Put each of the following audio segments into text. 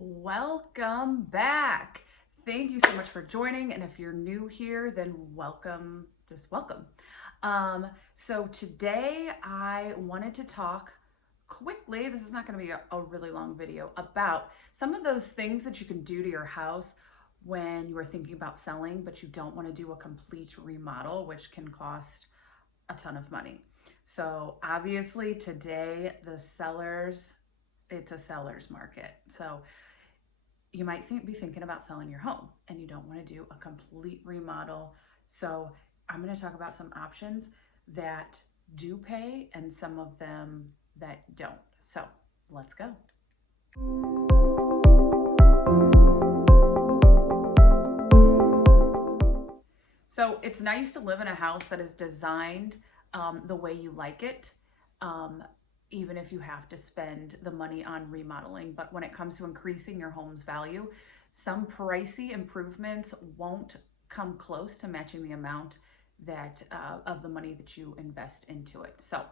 Welcome back. Thank you so much for joining. And if you're new here, then welcome, just welcome. So today I wanted to talk quickly, this is not going to be a really long video, about some of those things that you can do to your house when you are thinking about selling, but you don't want to do a complete remodel, which can cost a ton of money. So obviously today it's a seller's market. So you might be thinking about selling your home and you don't want to do a complete remodel. So I'm going to talk about some options that do pay and some of them that don't. So let's go. So it's nice to live in a house that is designed the way you like it. Even if you have to spend the money on remodeling. But when it comes to increasing your home's value, some pricey improvements won't come close to matching the amount that of the money that you invest into it. So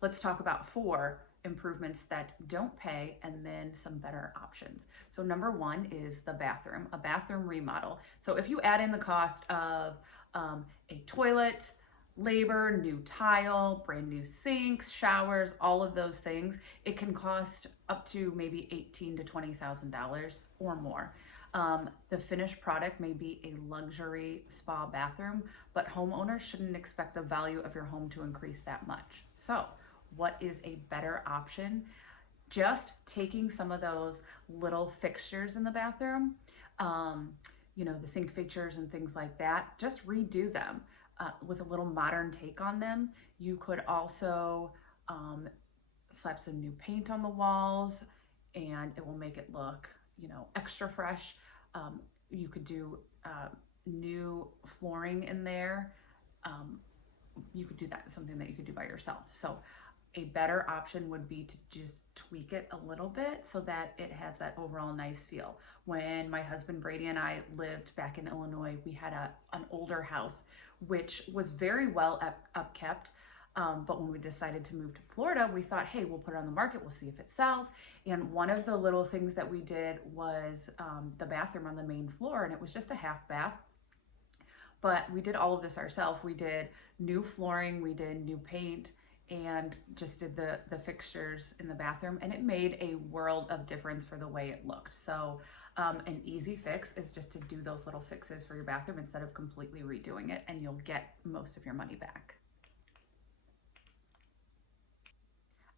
let's talk about 4 improvements that don't pay and then some better options. So number 1 is the bathroom, a bathroom remodel. So if you add in the cost of a toilet, labor, new tile, brand new sinks, showers, all of those things, it can cost up to maybe $18,000 to $20,000 or more. The finished product may be a luxury spa bathroom, but homeowners shouldn't expect the value of your home to increase that much. So what is a better option? Just taking some of those little fixtures in the bathroom, the sink fixtures and things like that, just redo them. With a little modern take on them. You could also slap some new paint on the walls and it will make it look, extra fresh. You could do new flooring in there. You could do that, something that you could do by yourself. So a better option would be to just tweak it a little bit so that it has that overall nice feel. When my husband Brady and I lived back in Illinois, we had an older house which was very well upkept. But when we decided to move to Florida, we thought, hey, we'll put it on the market, we'll see if it sells. And one of the little things that we did was the bathroom on the main floor, and it was just a half bath. But we did all of this ourselves. We did new flooring, we did new paint, and just did the fixtures in the bathroom, and it made a world of difference for the way it looked. So an easy fix is just to do those little fixes for your bathroom instead of completely redoing it, and you'll get most of your money back.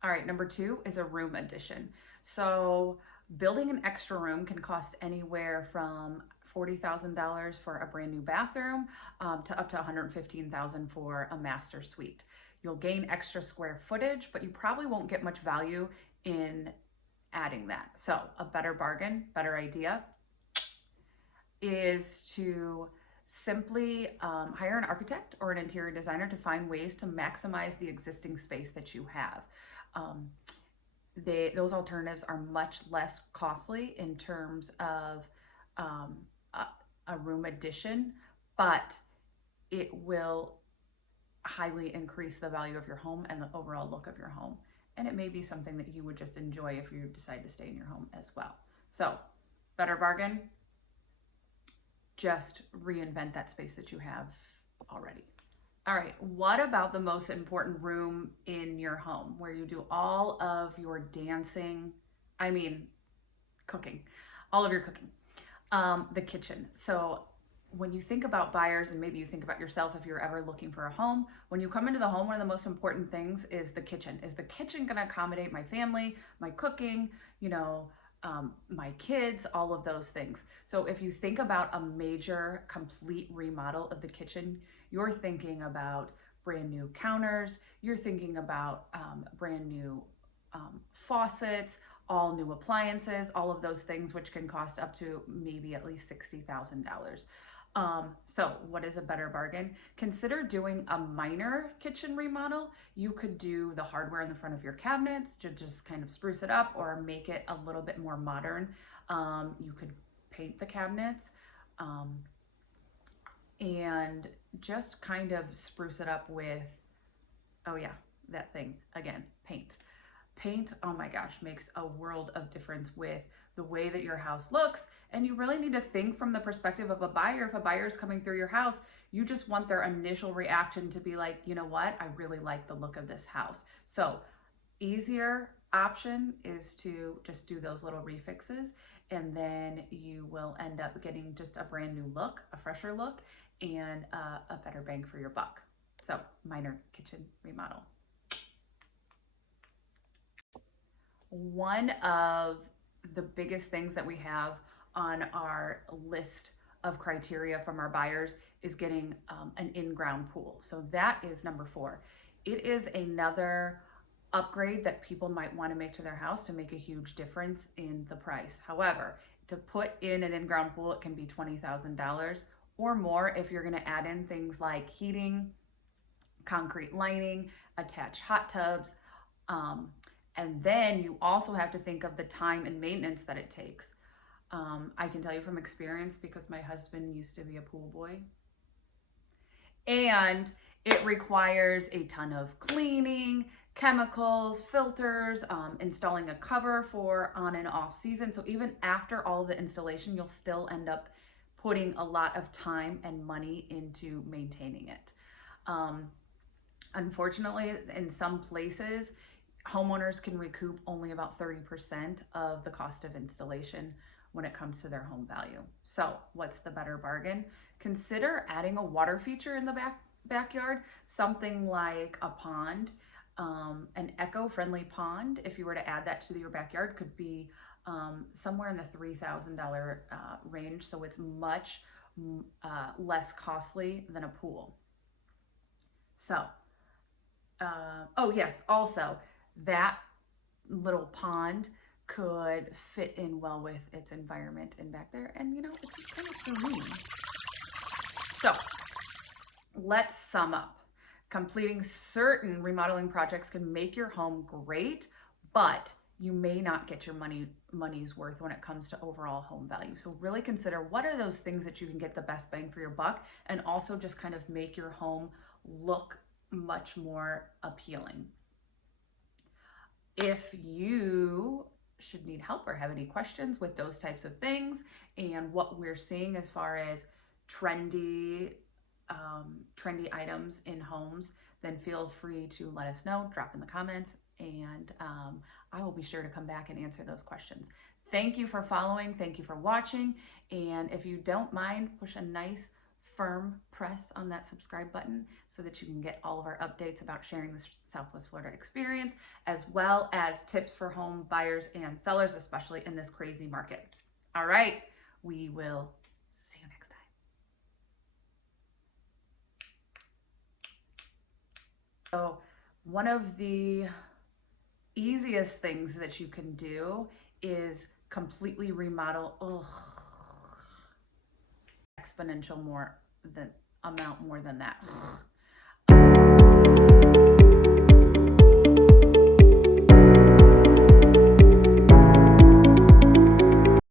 All right, number 2 is a room addition. So building an extra room can cost anywhere from $40,000 for a brand new bathroom to up to $115,000 for a master suite. You'll gain extra square footage, but you probably won't get much value in adding that. So a better bargain, better idea is to simply hire an architect or an interior designer to find ways to maximize the existing space that you have. Those alternatives are much less costly in terms of a room addition, but it will highly increase the value of your home and the overall look of your home. And it may be something that you would just enjoy if you decide to stay in your home as well. So, better bargain, just reinvent that space that you have already. All right, what about the most important room in your home where you do all of your cooking, all of your cooking, the kitchen. So when you think about buyers, and maybe you think about yourself if you're ever looking for a home, when you come into the home, one of the most important things is the kitchen. Is the kitchen going to accommodate my family, my cooking, my kids, all of those things? So if you think about a major complete remodel of the kitchen, you're thinking about brand new counters, you're thinking about brand new faucets, all new appliances, all of those things, which can cost up to maybe at least $60,000. So what is a better bargain? Consider doing a minor kitchen remodel. You could do the hardware in the front of your cabinets to just kind of spruce it up or make it a little bit more modern. You could paint the cabinets and just kind of spruce it up with, oh yeah, that thing again, paint. Paint, oh my gosh, makes a world of difference with the way that your house looks. And you really need to think from the perspective of a buyer. If a buyer is coming through your house, you just want their initial reaction to be like, you know what, I really like the look of this house. So easier option is to just do those little refixes, and then you will end up getting just a brand new look, a fresher look, and a better bang for your buck. So minor kitchen remodel. One of the biggest things that we have on our list of criteria from our buyers is getting an in-ground pool. So that is number 4. It is another upgrade that people might want to make to their house to make a huge difference in the price. However, to put in an in-ground pool, it can be $20,000 or more if you're going to add in things like heating, concrete lining, attached hot tubs, and then you also have to think of the time and maintenance that it takes. I can tell you from experience, because my husband used to be a pool boy, and it requires a ton of cleaning, chemicals, filters, installing a cover for on and off season. So even after all the installation, you'll still end up putting a lot of time and money into maintaining it. Unfortunately, in some places, homeowners can recoup only about 30% of the cost of installation when it comes to their home value. So what's the better bargain? Consider adding a water feature in the backyard, something like a pond, an eco-friendly pond. If you were to add that to your backyard, could be somewhere in the $3,000 range. So it's much less costly than a pool. So, oh yes, also that little pond could fit in well with its environment in back there, and you know, it's just kind of serene. So let's sum up. Completing certain remodeling projects can make your home great, but you may not get your money's worth when it comes to overall home value. So really consider what are those things that you can get the best bang for your buck, and also just kind of make your home look much more appealing. If you should need help or have any questions with those types of things and what we're seeing as far as trendy items in homes, then feel free to let us know, drop in the comments, and I will be sure to come back and answer those questions. Thank you for following, thank you for watching, and if you don't mind, push a nice firm press on that subscribe button so that you can get all of our updates about sharing the Southwest Florida experience, as well as tips for home buyers and sellers, especially in this crazy market. All right, we will see you next time. So one of the easiest things that you can do is completely remodel. Exponential more than that.